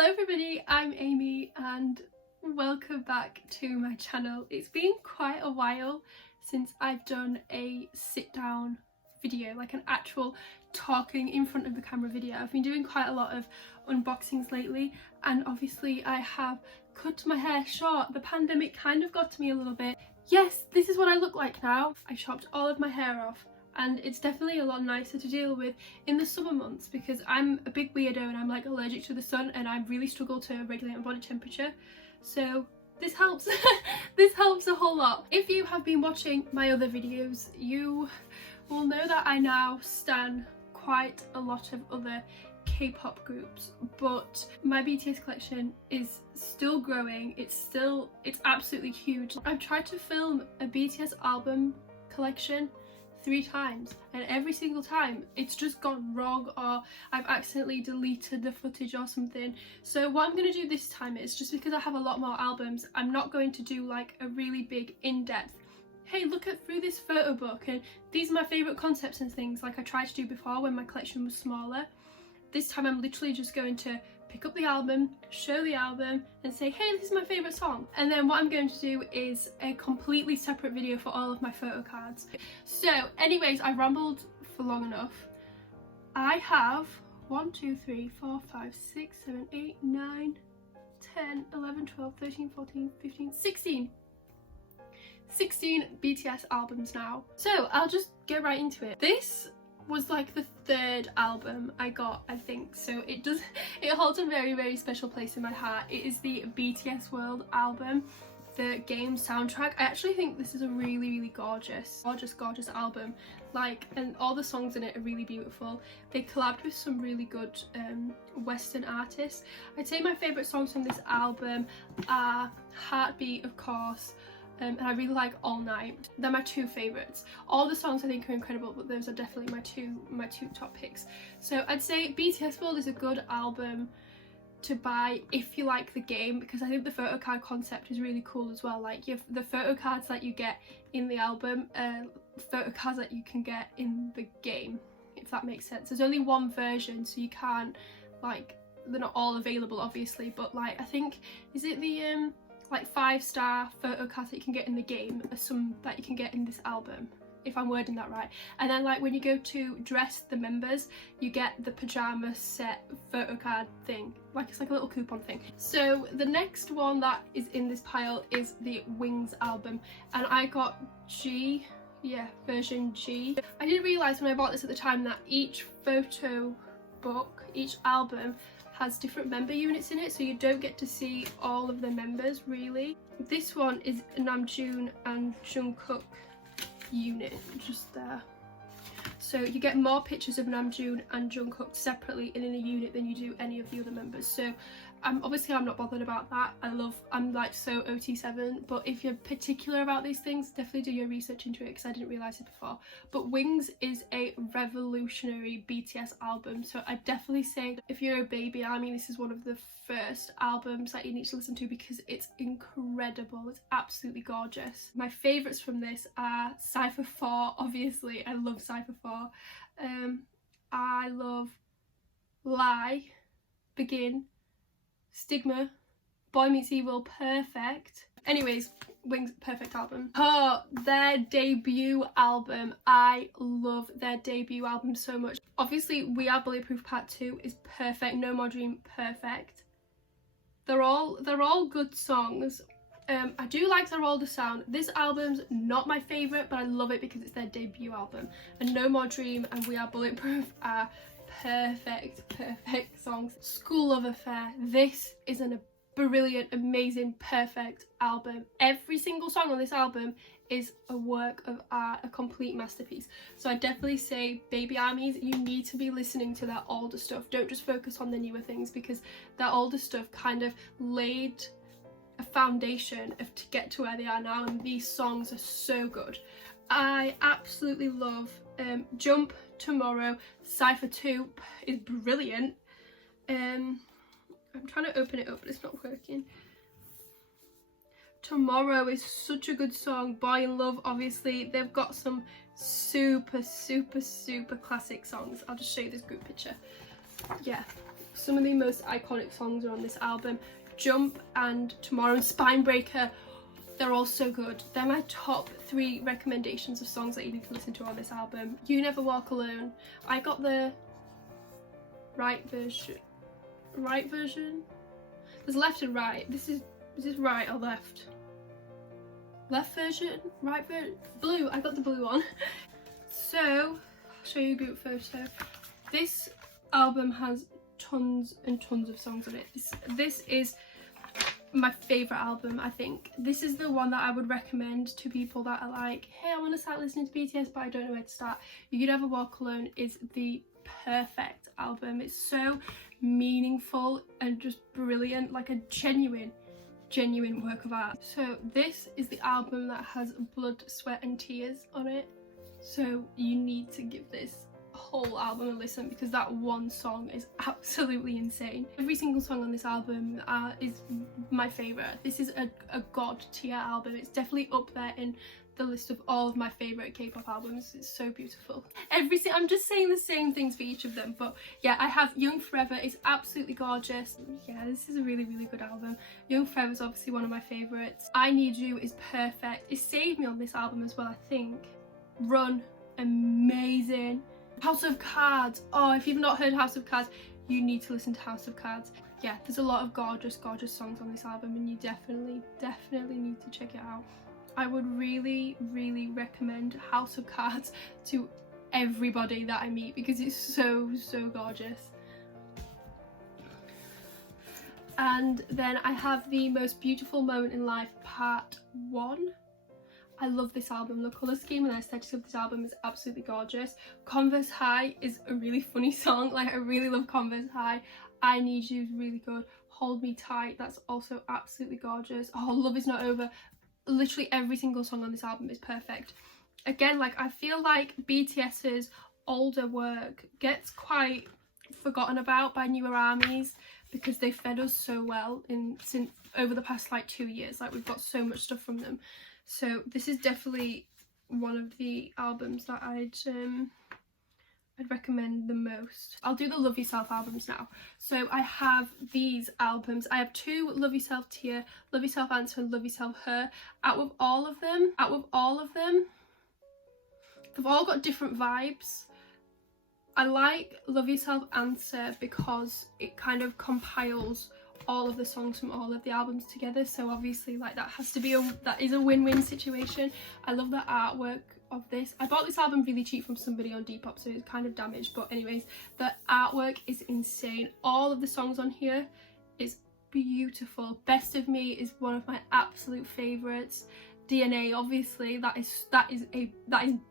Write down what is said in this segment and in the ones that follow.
Hello everybody, I'm Amy and welcome back to my channel. It's been quite a while since I've done a sit down video, like an actual talking in front of the camera video. I've been doing quite a lot of unboxings lately and obviously I have cut my hair short. The pandemic kind of got to me a little bit. Yes, this is what I look like now. I chopped all of my hair off. And it's definitely a lot nicer to deal with in the summer months because I'm a big weirdo and I'm like allergic to the sun and I really struggle to regulate my body temperature. So this helps. This helps a whole lot. If you have been watching my other videos, you will know that I now stan quite a lot of other K-pop groups, but my BTS collection is still growing. It's absolutely huge. I've tried to film a BTS album collection 3 times and every single time it's just gone wrong or I've accidentally deleted the footage or something. So what I'm going to do this time is, just because I have a lot more albums, I'm not going to do like a really big in-depth, hey look at through this photo book and these are my favourite concepts and things like I tried to do before when my collection was smaller. This time I'm literally just going to pick up the album, show the album and say, hey, this is my favourite song. And then what I'm going to do is a completely separate video for all of my photo cards. So anyways, I rambled for long enough. I have 1, 2, 3, 4, 5, 6, 7, 8, 9, 10, 11, 12, 13, 14, 15, 16 BTS albums now. So I'll just get right into it. This was like the 3rd album I got, I think, so it holds a very, very special place in my heart. It is the BTS World album, the game soundtrack. I actually think this is a really gorgeous album, like, and all the songs in it are really beautiful. They collabed with some really good Western artists. I'd say my favourite songs from this album are Heartbeat, of course, and I really like All Night. They're my 2 favourites. All the songs I think are incredible, but those are definitely my two top picks. So I'd say BTS World is a good album to buy if you like the game, because I think the photo card concept is really cool as well. Like the photo cards that you get in the album, photo cards that you can get in the game, if that makes sense. There's only one version, so you can't, like, they're not all available obviously, but like I think, is it the like 5-star photo cards that you can get in the game are some that you can get in this album, if I'm wording that right. And then like when you go to dress the members, you get the pajama set photo card thing, like it's like a little coupon thing. So the next one that is in this pile is the Wings album, and I got version G. I didn't realise when I bought this at the time that each photo book, each album, has different member units in it, so you don't get to see all of the members really. This one is Namjoon and Jungkook unit, just there. So you get more pictures of Namjoon and Jungkook separately and in a unit than you do any of the other members. So obviously I'm not bothered about that. I'm like so OT7, but if you're particular about these things, definitely do your research into it because I didn't realise it before. But Wings is a revolutionary BTS album, so I definitely say if you're a baby ARMY, this is one of the first albums that you need to listen to because it's incredible. It's absolutely gorgeous. My favourites from this are Cypher 4, obviously. I love Cypher 4. I love Lie, Begin, Stigma, Boy Meets Evil, Perfect. Anyways, Wings, perfect album. Oh, their debut album. I love their debut album so much. Obviously, We Are Bulletproof Part 2 is perfect. No More Dream, perfect. They're all good songs. I do like their older sound. This album's not my favourite, but I love it because it's their debut album. And No More Dream and We Are Bulletproof are perfect songs. School Love Affair. This is a brilliant, amazing, perfect album. Every single song on this album is a work of art, a complete masterpiece. So I definitely say baby ARMYs, you need to be listening to their older stuff. Don't just focus on the newer things because their older stuff kind of laid a foundation to get to where they are now, and these songs are so good. I absolutely love Jump, Tomorrow, Cypher 2 is brilliant. I'm trying to open it up but it's not working. Tomorrow is such a good song. Boy in Love, obviously. They've got some super classic songs. I'll just show you this group picture. Yeah, Some of the most iconic songs are on this album. Jump and Tomorrow and Spinebreaker, they're all so good. They're my top 3 recommendations of songs that you need to listen to on this album. You Never Walk Alone. I got the right version. Right version? There's left and right. Is this right or left? Left version? Right version? Blue. I got the blue one. So, I'll show you a group photo. This album has tons and tons of songs on it. This is my favourite album, I think. This is the one that I would recommend to people that are like, hey, I want to start listening to BTS but I don't know where to start. You Could Never Walk Alone is the perfect album. It's so meaningful and just brilliant, like a genuine work of art. So this is the album that has Blood, Sweat and Tears on it. So you need to give this whole album a listen because that one song is absolutely insane. Every single song on this album is my favourite. This is a god tier album. It's definitely up there in the list of all of my favourite K-pop albums. It's so beautiful. I'm just saying the same things for each of them, but yeah, I have Young Forever. It's absolutely gorgeous. Yeah, this is a really good album. Young Forever is obviously one of my favourites. I Need You is perfect. It saved me on this album as well, I think. Run, amazing. House of Cards. Oh, if you've not heard House of Cards, you need to listen to House of Cards. Yeah, there's a lot of gorgeous songs on this album and you definitely need to check it out. I would really recommend House of Cards to everybody that I meet because it's so gorgeous. And then I have The Most Beautiful Moment in Life Part 1. I love this album. The colour scheme and the aesthetics of this album is absolutely gorgeous. Converse High is a really funny song. Like, I really love Converse High. I Need You is really good. Hold Me Tight, that's also absolutely gorgeous. Oh, Love Is Not Over. Literally every single song on this album is perfect. Again, like, I feel like BTS's older work gets quite forgotten about by newer armies because they fed us so well since over the past like 2 years. Like, we've got so much stuff from them. So this is definitely one of the albums that I'd recommend the most. I'll do the Love Yourself albums now. So I have these albums. I have 2 Love Yourself tier, Love Yourself Answer and Love Yourself Her. Out of all of them, they've all got different vibes. I like Love Yourself Answer because it kind of compiles all of the songs from all of the albums together, so obviously like that is a win-win situation. I love the artwork of this. I bought this album really cheap from somebody on Depop, so it's kind of damaged, but anyways, the artwork is insane. All of the songs on here is beautiful. Best of Me is one of my absolute favorites. DNA, obviously, that is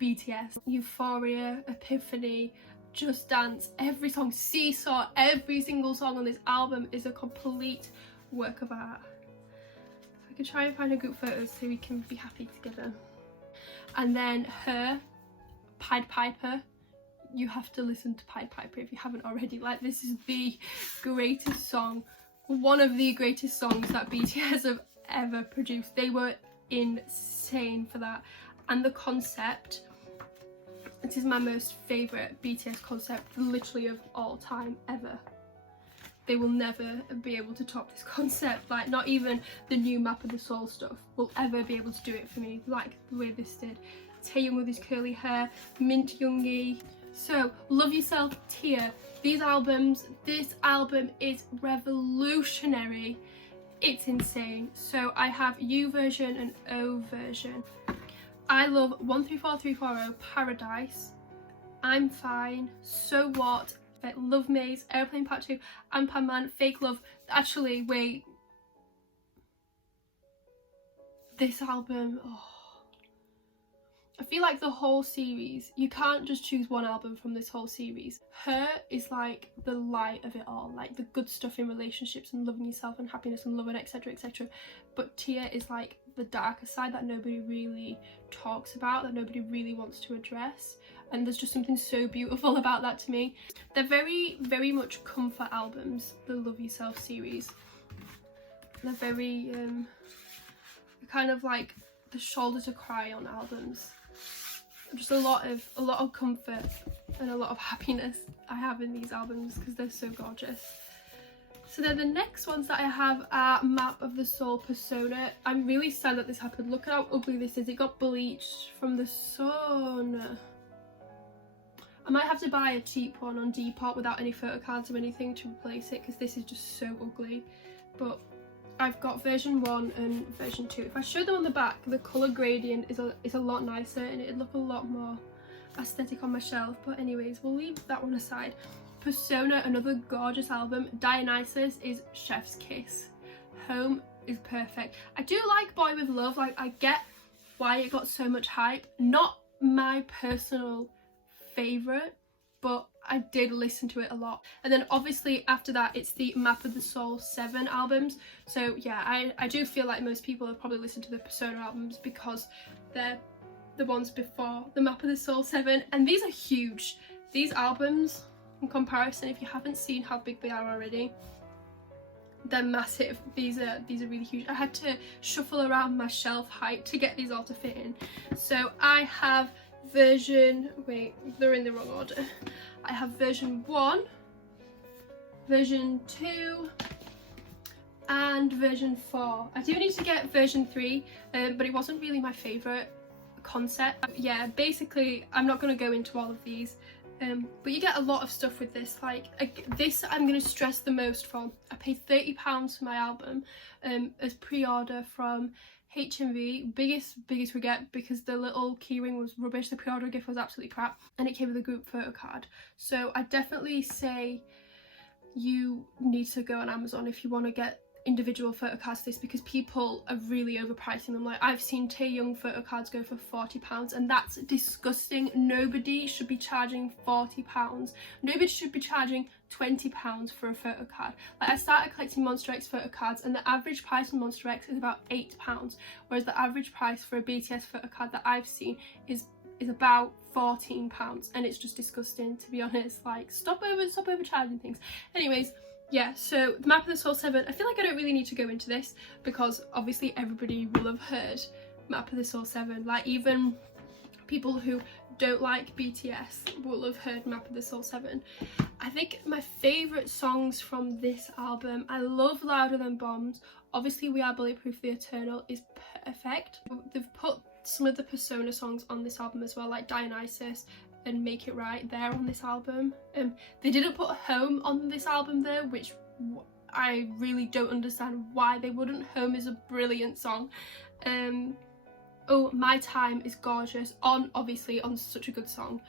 BTS. Euphoria, Epiphany, Just Dance, every song, Seesaw, every single song on this album is a complete work of art. I could try and find a group photo so we can be happy together. And then Her, Pied Piper. You have to listen to Pied Piper if you haven't already. Like, this is the greatest song, one of the greatest songs that BTS have ever produced. They were insane for that. And the concept, this is my most favourite BTS concept literally of all time ever. They will never be able to top this concept. Like, not even the new Map of the Soul stuff will ever be able to do it for me like the way this did. Taehyung with his curly hair, Mint Yoongi. So, Love Yourself tier. These albums, this album is revolutionary. It's insane. So I have U version and O version. I love 134340, Paradise, I'm Fine, So What, Love Maze, Airplane Part 2, Anpan Man, Fake Love. Actually, wait. This album, oh. I feel like the whole series, you can't just choose one album from this whole series. Her is like the light of it all, like the good stuff in relationships and loving yourself and happiness and love and etc etc. But Tia is like the darker side that nobody really talks about, that nobody really wants to address, and there's just something so beautiful about that to me. They're very much comfort albums, the Love Yourself series. They're very kind of like the shoulder to cry on albums. Just a lot of comfort and a lot of happiness I have in these albums because they're so gorgeous. So then the next ones that I have are Map of the Soul, Persona. I'm really sad that this happened. Look at how ugly this is. It got bleached from the sun. I might have to buy a cheap one on Depop without any photo cards or anything to replace it, because this is just so ugly. But I've got version 1 and version 2. If I show them on the back, the colour gradient is a lot nicer and it'd look a lot more aesthetic on my shelf. But anyways, we'll leave that one aside. Persona, another gorgeous album. Dionysus is chef's kiss. Home is perfect. I do like Boy With Luv. Like, I get why it got so much hype. Not my personal favourite, but I did listen to it a lot. And then obviously after that it's the Map of the Soul 7 albums. So yeah, I do feel like most people have probably listened to the Persona albums because they're the ones before the Map of the Soul 7, and these are huge. These albums, in comparison, if you haven't seen how big they are already, they're massive. These are really huge. I had to shuffle around my shelf height to get these all to fit in. So I have version, wait, they're in the wrong order. I have version 1, version 2 and version 4. I do need to get version 3, but it wasn't really my favourite concept. Yeah, basically I'm not going to go into all of these, but you get a lot of stuff with this. Like this I'm going to stress the most from. I paid £30 for my album as pre-order from HMV. Biggest regret, because the little keyring was rubbish. The pre-order gift was absolutely crap, and it came with a group photo card. So I definitely say you need to go on Amazon if you want to get individual photo cards for this, because people are really overpricing them. Like, I've seen Taehyung photo cards go for £40, and that's disgusting. Nobody should be charging £40. Nobody should be charging £20 for a photo card. Like, I started collecting Monster X photo cards, and the average price on Monster X is about £8, whereas the average price for a BTS photo card that I've seen is about £14, and it's just disgusting, to be honest. Like, stop overcharging things. Anyways, yeah, so the Map of the Soul 7, I feel like I don't really need to go into this because obviously everybody will have heard Map of the Soul 7. Like, even people who don't like BTS will have heard Map of the Soul 7. I think my favourite songs from this album, I love Louder Than Bombs. Obviously We Are Bulletproof, The Eternal is perfect. They've put some of the Persona songs on this album as well, like Dionysus and Make It Right, they're on this album. They didn't put Home on this album though, which I really don't understand why they wouldn't. Home is a brilliant song. Oh, My Time is gorgeous, obviously on such a good song.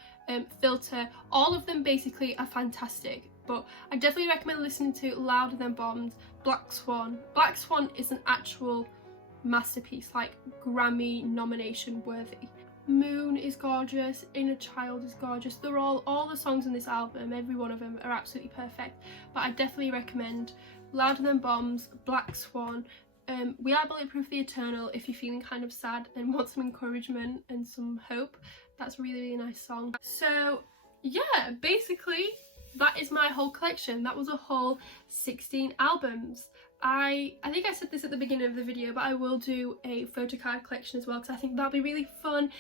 Filter, all of them basically are fantastic, but I definitely recommend listening to Louder Than Bombs. Black Swan. Black Swan is an actual masterpiece, like Grammy nomination worthy. Moon is gorgeous, Inner Child is gorgeous. They're all the songs in this album, every one of them are absolutely perfect, but I definitely recommend Louder Than Bombs, Black Swan, We Are Bulletproof, The Eternal if you're feeling kind of sad and want some encouragement and some hope. That's a really nice song. So yeah, basically that is my whole collection. That was a whole 16 albums. I think I said this at the beginning of the video, but I will do a photo card collection as well, because I think that'll be really fun.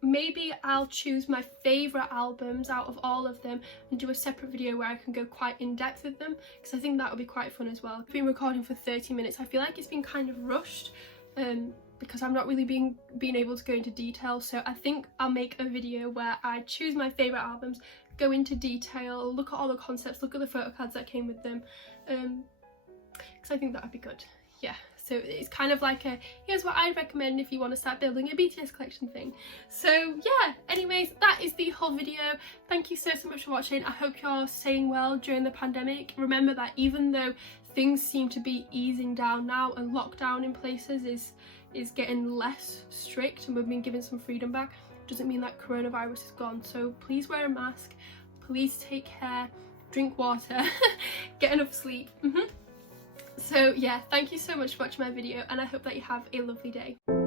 Maybe I'll choose my favourite albums out of all of them and do a separate video where I can go quite in depth with them, because I think that would be quite fun as well. I've been recording for 30 minutes. I feel like it's been kind of rushed because I'm not really being able to go into detail. So I think I'll make a video where I choose my favourite albums, go into detail, look at all the concepts, look at the photo cards that came with them. Because I think that would be good. Yeah, so it's kind of like a here's what I'd recommend if you want to start building a BTS collection thing. So yeah, anyways, that is the whole video. Thank you so much for watching. I hope you're staying well during the pandemic. Remember that even though things seem to be easing down now and lockdown in places is getting less strict and we've been given some freedom back, doesn't mean that coronavirus is gone. So please wear a mask, please take care, drink water, get enough sleep. So yeah, thank you so much for watching my video, and I hope that you have a lovely day.